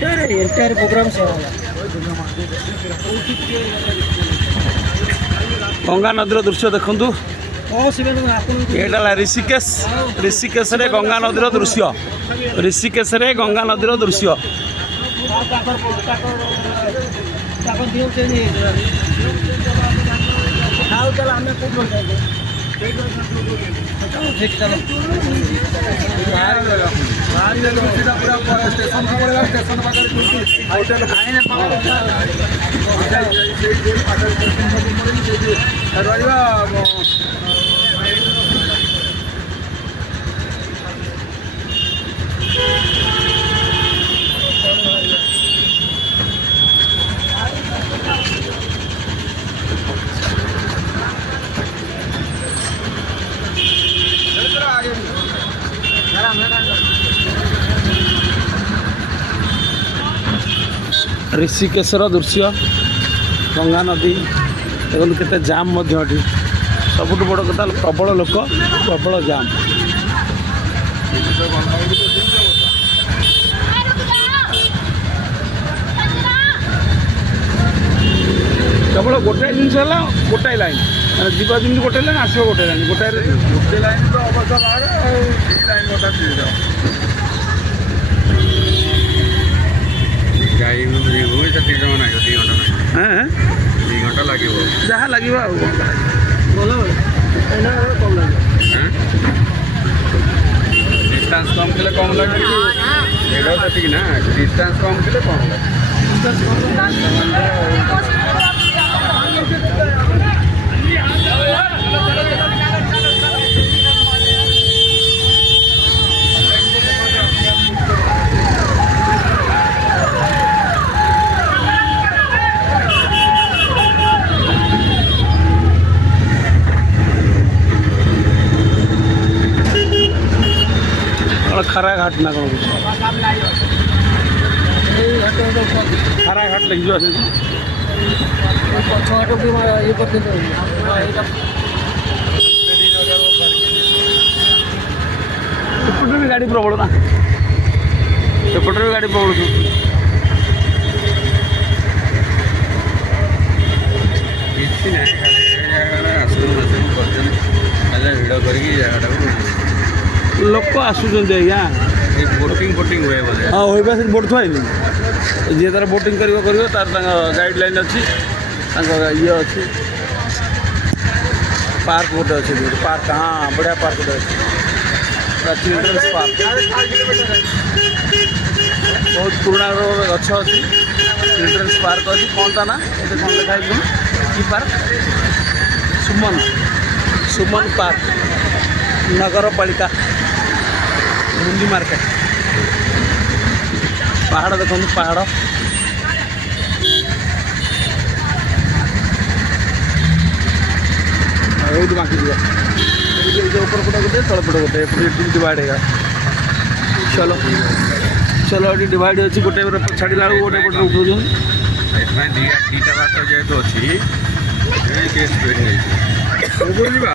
entire programme से गंगा नदी दृश्य देखु ये ऋषिकेश ऋषिकेश रे गंगा नदी दृश्य ऋषिकेश रे गंगा नदी दृश्य ऋषिकेशर दृश्य गंगा नदी देखो केते जाम सबुठ बड़ कथा प्रबल लोक प्रबल जाम केवल गोटाए जिन गोटाए लाइन मैंने जीवा जमी गोटे लाइन आस गोटे लाइन गोटे लाइन तो अवश्य लाइन घंटा लगे जहाँ लगे डिस्टेंस कम के कम लगे ना डिस्टेंस कम के कम खरा घाट ना कौन खरा घाट लगी जो सेपटे भी गाड़ी प्रबल ना सेपटे भी गाड़ी प्रबल किसी ना भिड़ कर लोक आसुँच आज्ञा बोटिंग बोटिंग हुए हाँ होगा से बोट थोड़ी जी तार बोटिंग कर तार गाइडलाइन अच्छी ये अच्छी पार्क गोटे अच्छे पार्क हाँ बढ़िया पार्क गोटे अच्छी चिल्ड्रेन्स पार्क बहुत पुराना गछ अच्छी चिल्ड्रेन्स पार्क अच्छी कौन ता ना ये कौन लिखाई कि पार्क सुमन सुमन पार्क नगर पालिका मुंडी मार्केट पहाड़ देखो पहाड़ बाकी ऊपर पट गोटे तल पट गोटे डिवाइड है चलो चलो ये डिवाइड अच्छी गोटे छाड़ा गोटे पटे उठाऊँ 2टा बाट जेहतु अच्छी